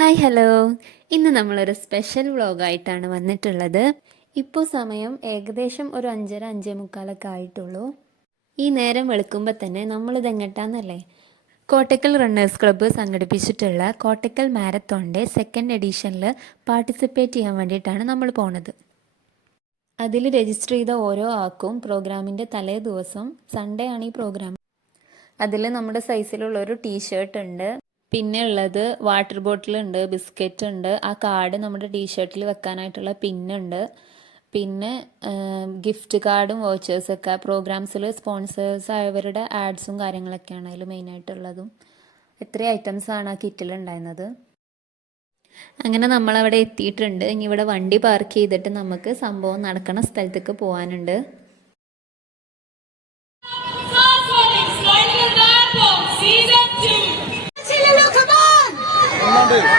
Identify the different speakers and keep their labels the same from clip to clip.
Speaker 1: Hi hello. ഇന്ന് നമ്മളൊരു special വ്ളോഗായിട്ടാണ് വന്നിട്ടുള്ളത്. ഇപ്പോൾ സമയം ഏകദേശം ഒരു അഞ്ചര അഞ്ചേ മുക്കാലൊക്കെ ആയിട്ടുള്ളൂ. ഈ നേരം വെളുക്കുമ്പോൾ തന്നെ നമ്മളിത് എങ്ങട്ടാന്നല്ലേ? കോട്ടക്കൽ റണ്ണേഴ്സ് ക്ലബ്ബ് സംഘടിപ്പിച്ചിട്ടുള്ള കോട്ടക്കൽ മാരത്തോണിന്റെ സെക്കൻഡ് എഡിഷനിൽ പാർട്ടിസിപ്പേറ്റ് ചെയ്യാൻ വേണ്ടിയിട്ടാണ് നമ്മൾ പോണത്. അതിൽ രജിസ്റ്റർ ചെയ്ത ഓരോ ആൾക്കും പ്രോഗ്രാമിന്റെ തലേ ദിവസം സൺഡേ ആണ് ഈ പ്രോഗ്രാം അതിൽ നമ്മുടെ സൈസിലുള്ള ഒരു ടീഷർട്ട് ഉണ്ട്. പിന്നെ ഉള്ളത് വാട്ടർ ബോട്ടിൽ ഉണ്ട് ബിസ്ക്കറ്റ് ഉണ്ട്. ആ കാർഡ് നമ്മുടെ ടീഷർട്ടിൽ വെക്കാനായിട്ടുള്ള പിന്നുണ്ട് പിന്നെ ഗിഫ്റ്റ് കാർഡും വോച്ചേഴ്സൊക്കെ പ്രോഗ്രാംസിൽ സ്പോൺസേഴ്സ് ആയവരുടെ ആഡ്സും കാര്യങ്ങളൊക്കെയാണ് അതിൽ മെയിനായിട്ടുള്ളതും എത്ര ഐറ്റംസ് ആണ് ആ കിറ്റിൽ ഉണ്ടായിരുന്നത്. അങ്ങനെ നമ്മളവിടെ എത്തിയിട്ടുണ്ട്. ഇനി ഇവിടെ വണ്ടി പാർക്ക് ചെയ്തിട്ട് നമുക്ക് സംഭവം നടക്കുന്ന സ്ഥലത്തേക്ക് പോകാനുണ്ട്
Speaker 2: Season 2. Noise.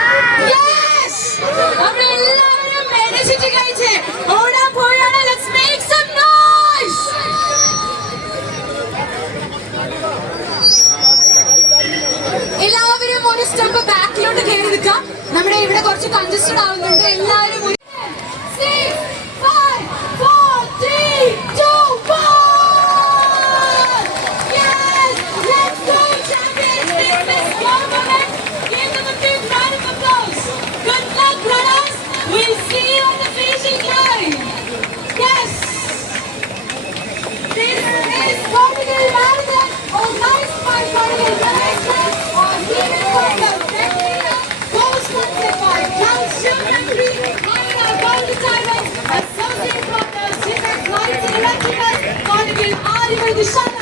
Speaker 2: എല്ലാവരും ഒരു സ്റ്റെപ്പ് ബാക്കിലോട്ട് കയറി നിൽക്കാം. നമ്മുടെ ഇവിടെ കുറച്ച് കൺജസ്റ്റഡ് ആവുന്നുണ്ട്. എല്ലാവരും Hindi kayo disyana.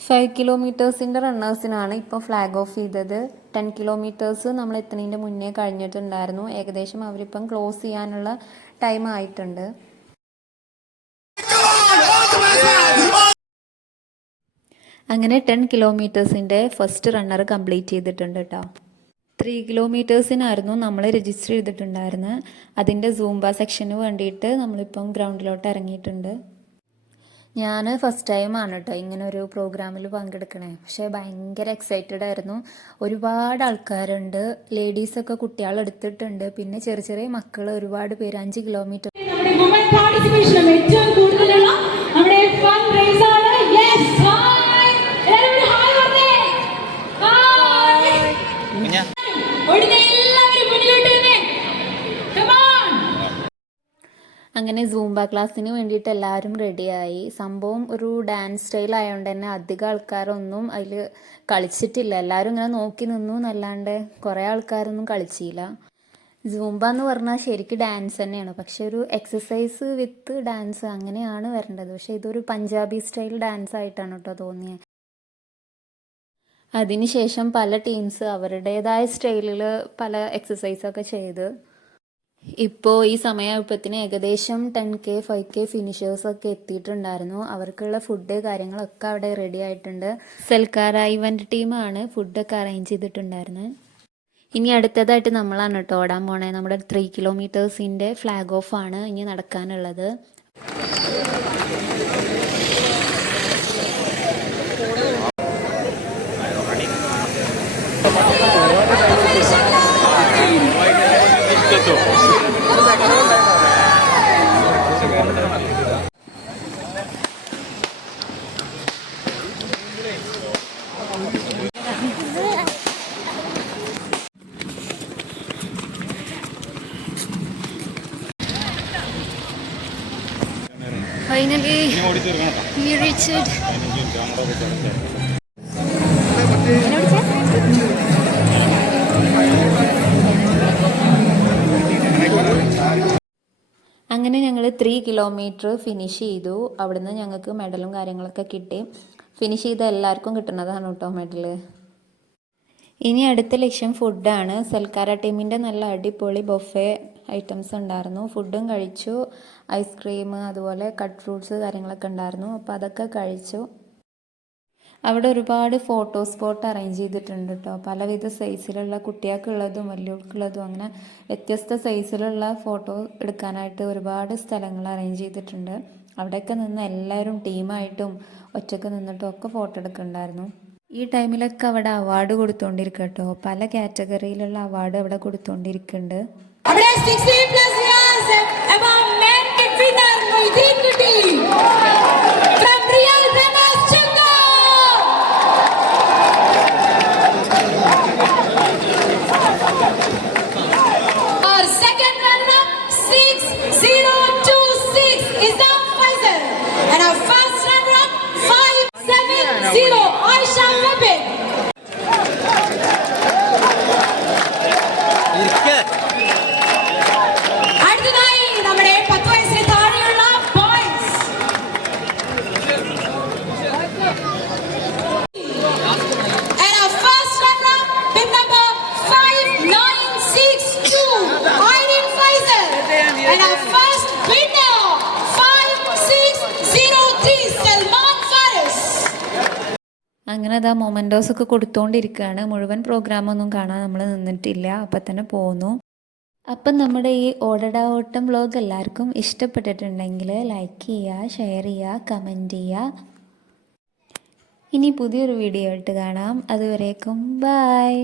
Speaker 1: ഫൈവ് കിലോമീറ്റേഴ്സിന്റെ റണ്ണേഴ്സിനാണ് ഇപ്പോൾ ഫ്ലാഗ് ഓഫ് ചെയ്തത്. ടെൻ കിലോമീറ്റേഴ്സ് നമ്മൾ എത്തുന്നതിന്റെ മുന്നേ കഴിഞ്ഞിട്ടുണ്ടായിരുന്നു. ഏകദേശം അവരിപ്പം ക്ലോസ് ചെയ്യാനുള്ള ടൈം ആയിട്ടുണ്ട്. അങ്ങനെ ടെൻ കിലോമീറ്റേഴ്സിന്റെ ഫസ്റ്റ് റണ്ണർ കംപ്ലീറ്റ് ചെയ്തിട്ടുണ്ട് കേട്ടോ ത്രീ കിലോമീറ്റേഴ്സിനായിരുന്നു നമ്മൾ രജിസ്റ്റർ ചെയ്തിട്ടുണ്ടായിരുന്നത് അതിന്റെ സൂംബ സെക്ഷന് വേണ്ടിയിട്ട് നമ്മളിപ്പം ഗ്രൗണ്ടിലോട്ട് ഇറങ്ങിയിട്ടുണ്ട് ഞാൻ ഫസ്റ്റ് ടൈം ആണ് കേട്ടോ ഇങ്ങനെ ഒരു പ്രോഗ്രാമിൽ പങ്കെടുക്കണേ. പക്ഷേ ഭയങ്കര എക്സൈറ്റഡ് ആയിരുന്നു. ഒരുപാട് ആൾക്കാരുണ്ട്. ലേഡീസൊക്കെ കുട്ടികൾ എടുത്തിട്ടുണ്ട്. പിന്നെ ചെറിയ ചെറിയ മക്കൾ ഒരുപാട് പേര് അഞ്ച് കിലോമീറ്റർ അങ്ങനെ സൂംബ ക്ലാസ്സിന് വേണ്ടിയിട്ട് എല്ലാവരും റെഡിയായി. സംഭവം ഒരു ഡാൻസ് സ്റ്റൈൽ ആയതുകൊണ്ട് തന്നെ അധികം ആൾക്കാരൊന്നും അതിൽ കളിച്ചിട്ടില്ല. എല്ലാവരും ഇങ്ങനെ നോക്കി നിന്നു എന്നല്ലാണ്ട് കുറേ ആൾക്കാരൊന്നും കളിച്ചില്ല. സൂംബ എന്ന് പറഞ്ഞാൽ ശരിക്കും ഡാൻസ് തന്നെയാണ്. പക്ഷെ ഒരു എക്സസൈസ് വിത്ത് ഡാൻസ് അങ്ങനെയാണ് വരേണ്ടത്. പക്ഷെ ഇതൊരു പഞ്ചാബി സ്റ്റൈൽ ഡാൻസ് ആയിട്ടാണ് കേട്ടോ തോന്നിയത് അതിനുശേഷം പല ടീംസ് അവരുടേതായ സ്റ്റൈലിൽ പല എക്സസൈസൊക്കെ ചെയ്ത് ഇപ്പോൾ ഈ സമയത്തിന് ഏകദേശം ടെൻ കെ ഫൈവ് കെ ഫിനിഷേഴ്സൊക്കെ എത്തിയിട്ടുണ്ടായിരുന്നു. അവർക്കുള്ള ഫുഡ് കാര്യങ്ങളൊക്കെ അവിടെ റെഡി ആയിട്ടുണ്ട്. സൽക്കാര ഇവന്റ് ടീമാണ് ഫുഡൊക്കെ അറേഞ്ച് ചെയ്തിട്ടുണ്ടായിരുന്നത് ഇനി അടുത്തതായിട്ട് നമ്മളാണ് കേട്ടോ ഓടാൻ പോണേ. നമ്മുടെ ത്രീ കിലോമീറ്റേഴ്സിന്റെ ഫ്ലാഗ് ഓഫ് ആണ് ഇനി നടക്കാനുള്ളത്. ഫൈനലി അങ്ങനെ ഞങ്ങൾ ത്രീ കിലോമീറ്റർ ഫിനിഷ് ചെയ്തു. അവിടുന്ന് ഞങ്ങൾക്ക് മെഡലും കാര്യങ്ങളൊക്കെ കിട്ടി. ഫിനിഷ് ചെയ്ത എല്ലാവർക്കും കിട്ടുന്നതാണ് കേട്ടോ മെഡൽ ഇനി അടുത്ത ലക്ഷ്യം ഫുഡാണ് സൽക്കാര ടീമിന്റെ നല്ല അടിപൊളി ബൊഫെ ഐറ്റംസ് ഉണ്ടായിരുന്നു. ഫുഡും കഴിച്ചു. ഐസ്ക്രീം അതുപോലെ കട്ട് ഫ്രൂട്ട്സ് കാര്യങ്ങളൊക്കെ ഉണ്ടായിരുന്നു. അപ്പോൾ അതൊക്കെ കഴിച്ചു. അവിടെ ഒരുപാട് ഫോട്ടോ സ്പോട്ട് അറേഞ്ച് ചെയ്തിട്ടുണ്ട് കേട്ടോ പലവിധ സൈസിലുള്ള കുട്ടികൾക്കുള്ളതും വലിയവർക്കുള്ളതും അങ്ങനെ വ്യത്യസ്ത സൈസിലുള്ള ഫോട്ടോ എടുക്കാനായിട്ട് ഒരുപാട് സ്ഥലങ്ങൾ അറേഞ്ച് ചെയ്തിട്ടുണ്ട്. അവിടെയൊക്കെ നിന്ന് എല്ലാവരും ടീമായിട്ടും ഒറ്റയ്ക്ക് നിന്നിട്ടും ഒക്കെ ഫോട്ടോ എടുക്കുന്നുണ്ടായിരുന്നു. ഈ ടൈമിലൊക്കെ അവിടെ അവാർഡ് കൊടുത്തുകൊണ്ടിരിക്കുക കേട്ടോ പല കാറ്റഗറിയിലുള്ള അവാർഡ് അവിടെ കൊടുത്തുകൊണ്ടിരിക്കുന്നുണ്ട്
Speaker 2: Abre 16 plus years, eba men kitvi dar noidin kuti. And our first winner, 5603, Salman Faris.
Speaker 1: അങ്ങനെ അതാ മൊമെന്റോസ് ഒക്കെ കൊടുത്തുകൊണ്ടിരിക്കുകയാണ് മുഴുവൻ പ്രോഗ്രാമൊന്നും കാണാൻ നമ്മൾ നിന്നിട്ടില്ല. അപ്പം തന്നെ പോന്നു. അപ്പം നമ്മുടെ ഈ ഓടട ഓട്ടം വ്ലോഗ് എല്ലാവർക്കും ഇഷ്ടപ്പെട്ടിട്ടുണ്ടെങ്കിൽ ലൈക്ക് ചെയ്യുക ഷെയർ ചെയ്യുക കമന്റ് ചെയ്യുക ഇനി പുതിയൊരു വീഡിയോ ആയിട്ട് കാണാം. അതുവരേക്കും ബായ്